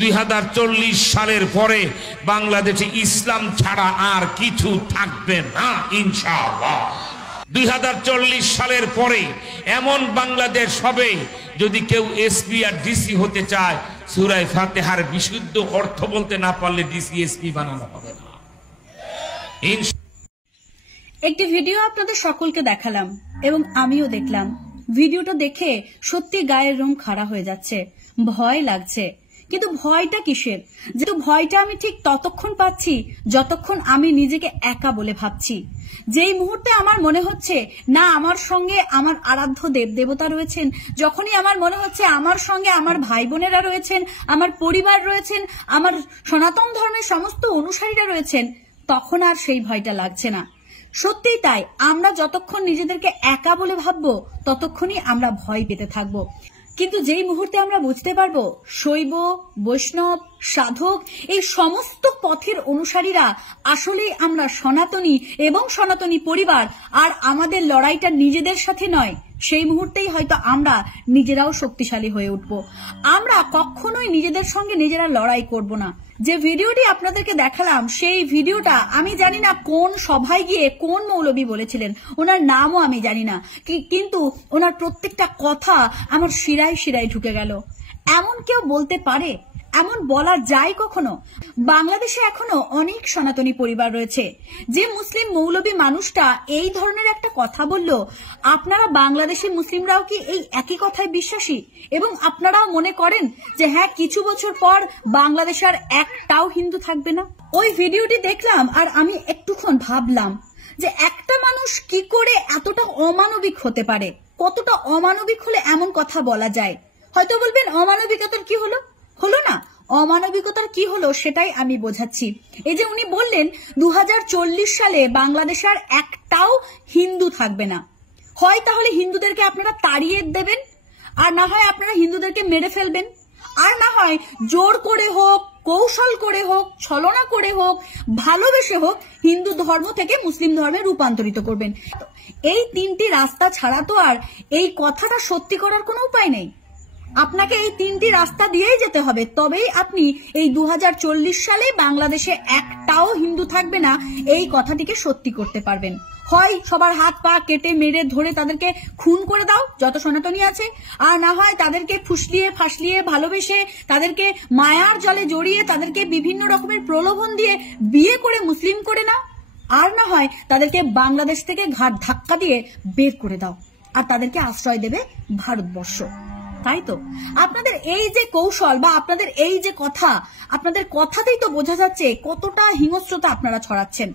2040 সালের পরে বাংলাদেশে ইসলাম ছাড়া আর কিছু থাকবে না ইনশাআল্লাহ। 2040 সালের পরে এমন বাংলাদেশ হবে, যদি কেউ এসপি আর ডিসি হতে চায়, সূরা ফাতিহার বিশুদ্ধ অর্থ বলতে না পারলে ডিসি এসপি বানানো হবে না। একটি ভিডিও আপনাদের সকলকে দেখালাম এবং আমিও দেখলাম। ভিডিওটা দেখে সত্যি গায়ের রং খাড়া হয়ে যাচ্ছে, ভয় লাগছে। কিন্তু ভয়টা কিসের? যেহেতু ভয়টা আমি ঠিক ততক্ষণ পাচ্ছি যতক্ষণ আমি নিজেকে একা বলে ভাবছি। যেই মুহূর্তে আমার মনে হচ্ছে না আমার সঙ্গে আমার আরাধ্য দেব দেবতা রয়েছেন, যখনই আমার মনে হচ্ছে আমার সঙ্গে আমার ভাই বোনেরা রয়েছেন, আমার পরিবার রয়েছেন, আমার সনাতন ধর্মের সমস্ত অনুসারীরা রয়েছেন, তখন আর সেই ভয়টা লাগছে না। সত্যিই তাই, আমরা যতক্ষণ নিজেদেরকে একা বলে ভাববো ততক্ষণই আমরা ভয় পেতে থাকবো। কিন্তু যেই মুহূর্তে আমরা বুঝতে পারবো শৈব, বৈষ্ণব, সাধক এই সমস্ত পথের অনুসারীরা আসলেই আমরা সনাতনী এবং সনাতনী পরিবার, আর আমাদের লড়াইটা নিজেদের সাথে নয়, সেই মুহূর্তেই হয়তো আমরা নিজেরাও শক্তিশালী হয়ে উঠব। আমরা কখনোই নিজেদের সঙ্গে নিজেরা লড়াই করব না। যে ভিডিওটি আপনাদেরকে দেখালাম সেই ভিডিওটা আমি জানি না কোন সভায় গিয়ে কোন মৌলবী বলেছিলেন, ওনার নামও আমি জানি না, কিন্তু ওনার প্রত্যেকটা কথা আমার শিরায় শিরায় ঢুকে গেল। এমন কেউ বলতে পারে? এমন বলা যায় কখনো? বাংলাদেশে এখনো অনেক সনাতনী পরিবার রয়েছে। যে মুসলিম মৌলবী মানুষটা এই ধরনের একটা কথা বলল, আপনারা বাংলাদেশি মুসলিমরাও কি এই একই কথায় বিশ্বাসী? এবং আপনারাও মনে করেন যে হ্যাঁ, কিছু বছর পর বাংলাদেশে আর একটাও হিন্দু থাকবে না? ওই ভিডিওটি দেখলাম আর আমি একটুক্ষণ ভাবলাম যে একটা মানুষ কি করে এতটা অমানবিক হতে পারে? কতটা অমানবিক হলে এমন কথা বলা যায়? হয়তো বলবেন অমানবিকতার কি হলো? হলো না, অমানবিকতার কি হলো সেটাই আমি বোঝাচ্ছি। এই যে উনি বললেন 2040 সালে বাংলাদেশে আর একটাও হিন্দু থাকবে না। হয় তাহলে হিন্দুদেরকে আপনারা তাড়িয়ে দেবেন, আর না হয় আপনারা হিন্দুদেরকে মেরে ফেলবেন, আর না হয় জোর করে হোক, কৌশল করে হোক, ছলনা করে হোক, ভালোবেসে হোক হিন্দু ধর্ম থেকে মুসলিম ধর্মে রূপান্তরিত করবেন। এই তিনটি রাস্তা ছাড়া তো আর এই কথাটা সত্যি করার কোনো উপায় নেই। আপনাকে এই তিনটি রাস্তা দিয়েই যেতে হবে, তবেই আপনি এই 2040 সালে বাংলাদেশে একটাও হিন্দু থাকবে না এই কথাটিকে সত্যি করতে পারবেন। হয় সবার হাত পা কেটে মেরে ধরে তাদেরকে খুন করে দাও যত সনাতনী আছে, আর না হয় তাদেরকে ফুসলিয়ে ফাসলিয়ে ভালোবেসে তাদেরকে মায়ার জলে জড়িয়ে তাদেরকে বিভিন্ন রকমের প্রলোভন দিয়ে বিয়ে করে মুসলিম করে নাও, আর না হয় তাদেরকে বাংলাদেশ থেকে ঘাট ধাক্কা দিয়ে বের করে দাও, আর তাদেরকে আশ্রয় দেবে ভারতবর্ষ। তাই তো আপনাদের এই যে কৌশল বা আপনাদের এই যে কথা, আপনাদের কথাতেই তো বোঝা যাচ্ছে কতটা হিংস্রতা আপনারা ছড়াচ্ছেন।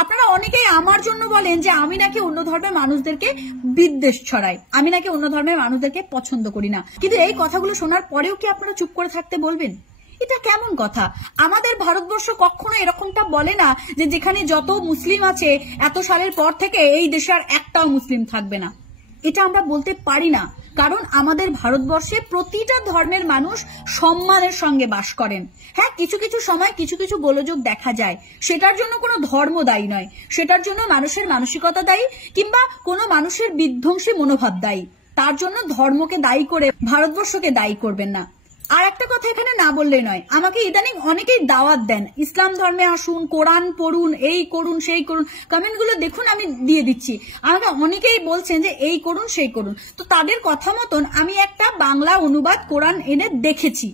আপনারা অনেকেই আমার জন্য বলেন যে আমি নাকি অন্য ধর্মের মানুষদেরকে বিদ্বেষ ছড়াই, আমি নাকি অন্য ধর্মের মানুষদেরকে পছন্দ করি না। কিন্তু এই কথাগুলো শোনার পরেও কি আপনারা চুপ করে থাকতে বলবেন? এটা কেমন কথা? আমাদের ভারতবর্ষ কখনো এরকমটা বলে না যে যেখানে যত মুসলিম আছে এত সালের পর থেকে এই দেশে আর একটাও মুসলিম থাকবে না। এটা আমরা বলতে পারি না, কারণ আমাদের ভারতবর্ষে প্রতিটা ধর্মের মানুষ সম্মানের সঙ্গে বাস করেন। হ্যাঁ, কিছু কিছু সময় কিছু কিছু গোলযোগ দেখা যায়, সেটার জন্য কোনো ধর্ম দায়ী নয়, সেটার জন্য মানুষের মানসিকতা দায়ী কিংবা কোনো মানুষের বিধ্বংসী মনোভাব দায়ী। তার জন্য ধর্মকে দায়ী করে ভারতবর্ষকে দায়ী করবেন না। আর একটা কথা এখানে না বললেই নয়, আমাকে ইদানিং অনেকেই দাওয়াত দেন ইসলাম ধর্মে আসুন, কোরআন পড়ুন, এই করুন সেই করুন। কমেন্টগুলো দেখুন, আমি দিয়ে দিচ্ছি। আমাকে অনেকেই বলছেন যে এই করুন সেই করুন। তো তাদের কথা মতন আমি একটা বাংলা অনুবাদ কোরআন এনে দেখেছি।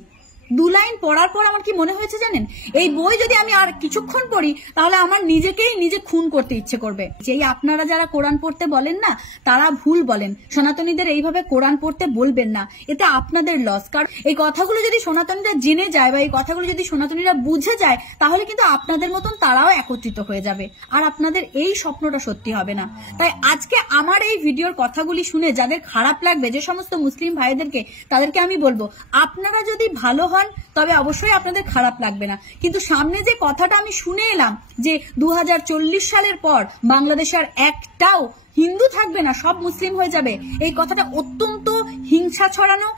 2 লাইন পড়ার পর আমার কি মনে হয়েছে জানেন? এই বই যদি আমি আর কিছুক্ষণ পড়ি তাহলে আমার নিজেকেই নিজে খুন করতে ইচ্ছে করবে। যেই আপনারা যারা কোরআন পড়তে বলেন না, তারা ভুল বলেন। সনাতনীদের এইভাবে কোরআন পড়তে বলবেন না, এটা আপনাদের লস। কারণ এই কথাগুলো যদি সনাতনীরা জেনে যায় বা এই কথাগুলো যদি সনাতনীরা বুঝে যায়, তাহলে কিন্তু আপনাদের মতন তারাও একত্রিত হয়ে যাবে, আর আপনাদের এই স্বপ্নটা সত্যি হবে না। তাই আজকে আমার এই ভিডিওর কথাগুলি শুনে যাদের খারাপ লাগবে, যে সমস্ত মুসলিম ভাইদেরকে, তাদেরকে আমি বলবো আপনারা যদি ভালো তবে অবশ্যই আপনাদের খারাপ লাগবে না। কিন্তু সামনে যে কথাটা আমি শুনে এলাম যে 2040 সালের পর বাংলাদেশের একটাও হিন্দু থাকবে না, সব মুসলিম হয়ে যাবে, এই কথাটা অত্যন্ত হিংসা ছড়ানো,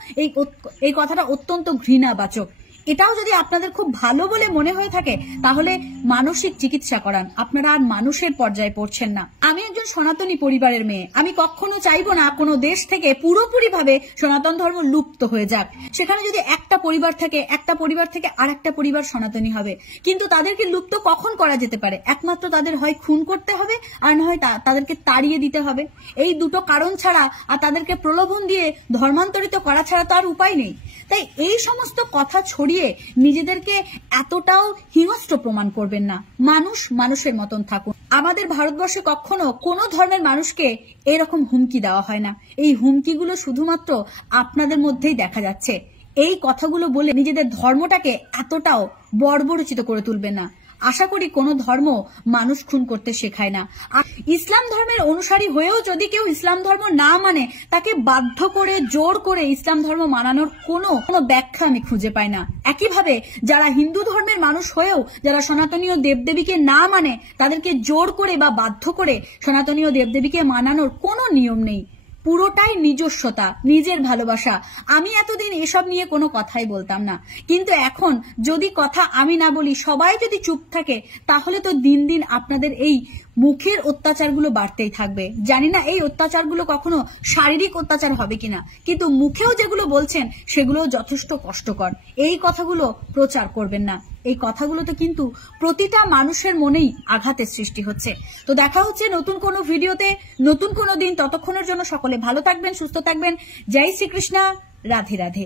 এই কথাটা অত্যন্ত ঘৃণাবাচক। এটাও যদি আপনাদের খুব ভালো বলে মনে হয়ে থাকে তাহলে মানসিক চিকিৎসা করান, আপনারা আর মানুষের পর্যায়ে পড়ছেন না। আমি একজন সনাতনী পরিবারের মেয়ে, আমি কখনো চাইবো না কোনো দেশ থেকে পুরোপুরি ভাবে সনাতন ধর্ম লুপ্ত হয়ে যাক। সেখানে যদি একটা পরিবার থাকে, একটা পরিবার থেকে আর একটা পরিবার সনাতনী হবে, কিন্তু তাদেরকে লুপ্ত কখন করা যেতে পারে? একমাত্র তাদের হয় খুন করতে হবে আর না হয় তাদেরকে তাড়িয়ে দিতে হবে। এই দুটো কারণ ছাড়া আর তাদেরকে প্রলোভন দিয়ে ধর্মান্তরিত করা ছাড়া তো আর উপায় নেই। তাই এই সমস্ত কথা ছড়িয়ে নিজেদেরকে এতটাও হিংস্র প্রমাণ করবেন না। মানুষ মানুষের মতন থাকুন। আমাদের ভারতবর্ষে কখনো কোনো ধর্মের মানুষকে এরকম হুমকি দেওয়া হয় না। এই হুমকিগুলো শুধুমাত্র আপনাদের মধ্যেই দেখা যাচ্ছে। এই কথাগুলো বলে নিজেদের ধর্মটাকে এতটাও বর্বরচিত করে তুলবেন না। আশা করি কোনো ধর্ম মানুষ খুন করতে শেখায় না। আর ইসলাম ধর্মের অনুসারী হয়েও যদি কেউ ইসলাম ধর্ম না মানে, তাকে বাধ্য করে জোর করে ইসলাম ধর্ম মানানোর কোনো ব্যাখ্যা আমি খুঁজে পাই না। একইভাবে যারা হিন্দু ধর্মের মানুষ হয়েও যারা সনাতনীয় দেবদেবীকে না মানে, তাদেরকে জোর করে বা বাধ্য করে সনাতনীয় দেবদেবীকে মানানোর কোনো নিয়ম নেই। পুরোটাই নিজস্বতা, নিজের ভালোবাসা। আমি এতদিন এসব নিয়ে কোনো কথাই বলতাম না, কিন্তু এখন যদি কথা আমি না বলি, সবাই যদি চুপ থাকে, তাহলে তো দিন দিন আপনাদের এই মুখের অত্যাচারগুলো বাড়তেই থাকবে। জানি না এই অত্যাচারগুলো কখনো শারীরিক অত্যাচার হবে কিনা, কিন্তু মুখেও যেগুলো বলছেন সেগুলো যথেষ্ট কষ্টকর। এই কথাগুলো প্রচার করবেন না। এই কথাগুলোতে কিন্তু প্রতিটা মানুষের মনেই আঘাতের সৃষ্টি হচ্ছে। তো দেখা হচ্ছে নতুন কোনো ভিডিওতে, নতুন কোনো দিন। ততক্ষণের জন্য সকলে ভালো থাকবেন, সুস্থ থাকবেন। জয় শ্রীকৃষ্ণ, রাধে রাধে।